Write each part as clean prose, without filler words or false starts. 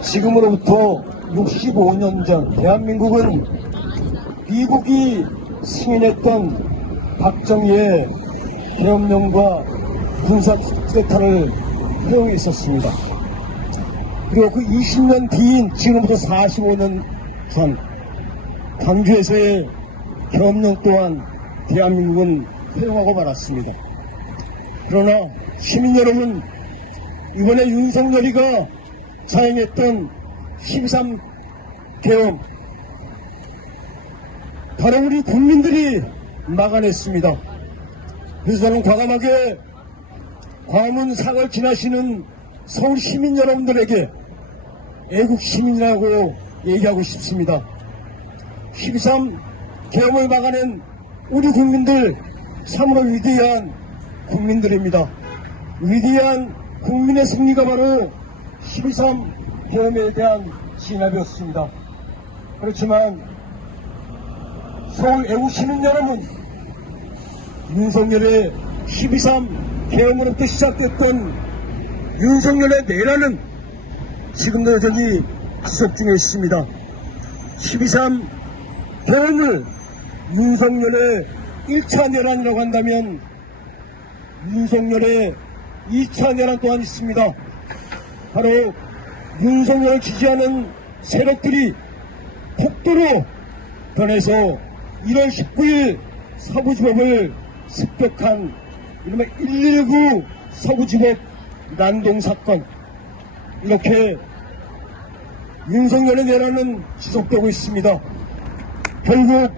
지금으로부터 65년 전 대한민국은 미국이 승인했던 박정희의 계엄령과 군사 쿠데타를 허용했었습니다. 그리고 그 20년 뒤인 지금부터 45년 전 광주에서의 계엄령 또한 대한민국은 허용하고 말았습니다. 그러나 시민 여러분, 이번에 윤석열이가 사행했던 13 계엄, 바로 우리 국민들이 막아냈습니다. 그래서 저는 과감하게 광화문 사걸 지나시는 서울 시민 여러분들에게 애국 시민이라고 얘기하고 싶습니다. 13 계엄을 막아낸 우리 국민들, 참으로 위대한 국민들입니다. 위대한 국민의 승리가 바로 13 계엄에 대한 진압이었습니다. 그렇지만 서울 애국 시민 여러분, 윤석열의 12.3 계엄으로부터 시작됐던 윤석열의 내란은 지금도 여전히 지속 중에 있습니다. 12.3 계엄을 윤석열의 1차 내란이라고 한다면 윤석열의 2차 내란 또한 있습니다. 바로 윤석열을 지지하는 세력들이 폭도로 변해서 1월 19일 서부지법을 습격한 이른바 119 서부지법 난동사건, 이렇게 윤석열의 내란은 지속되고 있습니다. 결국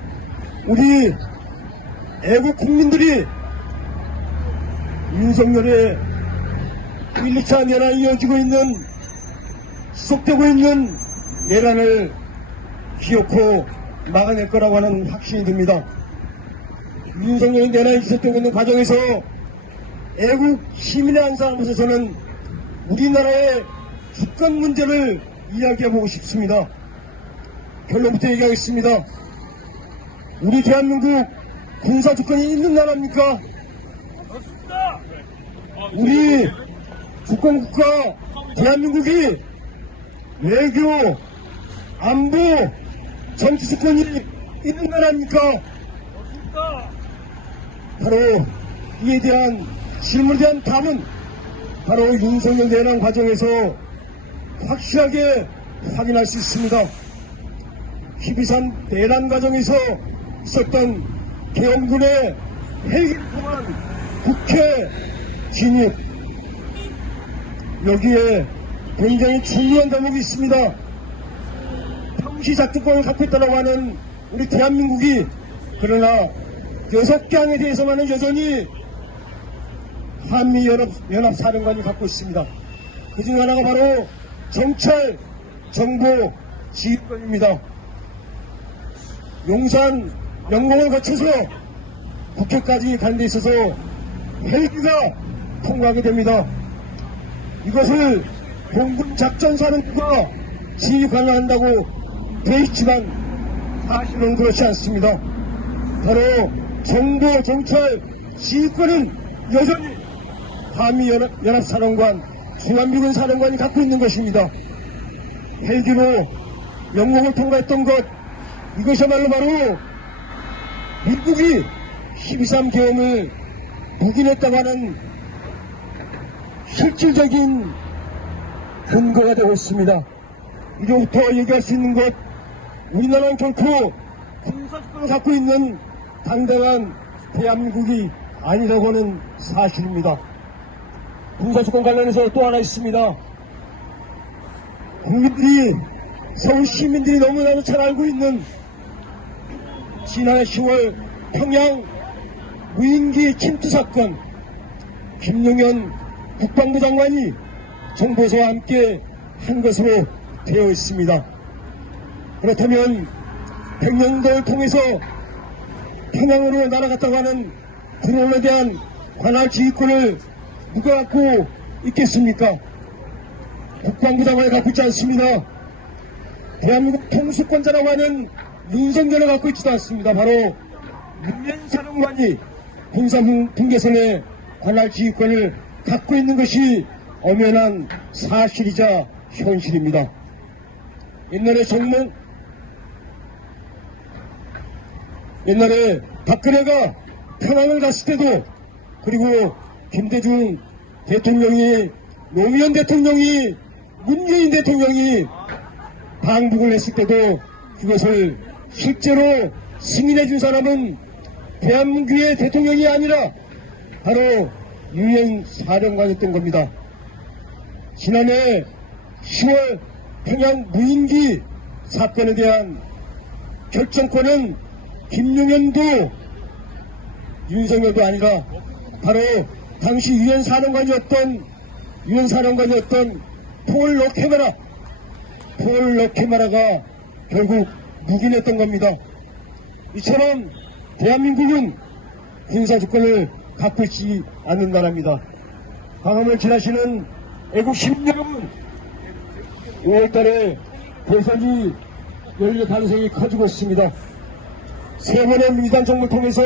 우리 애국 국민들이 윤석열의 1, 2차 내란이 이어지고 있는, 지속되고 있는 내란을 기어코 막아낼 거라고 하는 확신이 듭니다. 윤석열의 내란이 지속되고 있는 과정에서 애국 시민의 한 사람으로서 저는 우리나라의 주권 문제를 이야기해보고 싶습니다. 결론부터 얘기하겠습니다. 우리 대한민국 군사주권이 있는 나라입니까? 우리 주권국가 대한민국이 외교, 안보, 정치주권이 있는 나라입니까? 바로 이에 대한 질문에 대한 답은 바로 윤석열 내란 과정에서 확실하게 확인할 수 있습니다. 12.3 내란 과정에서 있었던 계엄군의 헬기를 통한 국회 진입, 여기에 굉장히 중요한 대목이 있습니다. 평시작전권을 갖고 있다고 하는 우리 대한민국이, 그러나 6개 항에 대해서만은 여전히 한미연합사령관이 갖고 있습니다. 그중 하나가 바로 정찰, 정보, 지휘권입니다. 용산, 영공을 거쳐서 국회까지 가는 데 있어서 헬기가 통과하게 됩니다. 이것을 공군작전사령부가 지휘 관할한다고 되어 있지만 사실은 그렇지 않습니다. 바로 정보, 정찰, 지휘권은 여전히 한미연합사령관, 중앙미군 사령관이 갖고 있는 것입니다. 헬기로 영공을 통과했던 것, 이것이야말로 바로 미국이 12.3 계엄을 묵인했다고 하는 실질적인 근거가 되고 있습니다. 이제부터 얘기할 수 있는 것, 우리나라는 결코 군사주권을 갖고 있는 당당한 대한민국이 아니라고 하는 사실입니다. 군사주권 관련해서 또 하나 있습니다. 국민들이, 서울 시민들이 너무나도 잘 알고 있는 지난해 10월 평양 무인기 침투 사건, 김용현 국방부 장관이 정보서와 함께 한 것으로 되어 있습니다. 그렇다면 백령도를 통해서 평양으로 날아갔다고 하는 드론에 대한 관할 지휘권을 누가 갖고 있겠습니까? 국방부 장관이 갖고 있지 않습니다. 대한민국 통수권자라고 하는 윤석열을 갖고 있지도 않습니다. 바로 문재인 사령관이 군사분계선의 관할 지휘권을 갖고 있는 것이 엄연한 사실이자 현실입니다. 옛날에 박근혜가 편안을 갔을 때도, 그리고 김대중 대통령이, 노무현 대통령이, 문재인 대통령이 방북을 했을 때도 그것을 실제로 승인해 준 사람은 대한민국의 대통령이 아니라 바로 유엔 사령관이었던 겁니다. 지난해 10월 평양 무인기 사건에 대한 결정권은 김용현도 윤석열도 아니라 바로 당시 유엔 사령관이었던 폴 러케마라가 결국 묵인했던 겁니다. 이처럼 대한민국은 군사주권을 갖고 있지 않는 나라입니다. 광화문을 지나시는 애국 시민 여러분, 5월달에 대선이 열려 가능성이 커지고 있습니다. 세 번의 민주당 정부를 통해서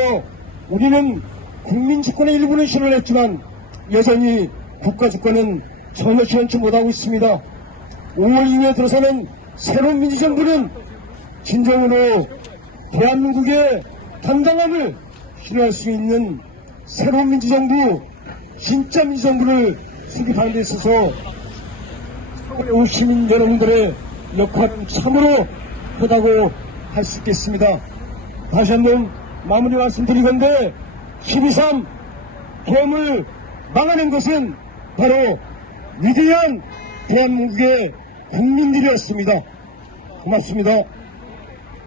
우리는 국민주권의 일부는 실현했지만 여전히 국가주권은 전혀 실현치 못하고 있습니다. 5월 이후에 들어서는 새로운 민주정부는 진정으로 대한민국의 당당함을 실현할 수 있는 새로운 민주정부, 진짜 민주정부를 수립하는 데 있어서 우리 시민 여러분들의 역할은 참으로 크다고 할 수 있겠습니다. 다시 한번 마무리 말씀드리건대 12.3 계엄을 막아낸 것은 바로 위대한 대한민국의 국민들이었습니다. 고맙습니다.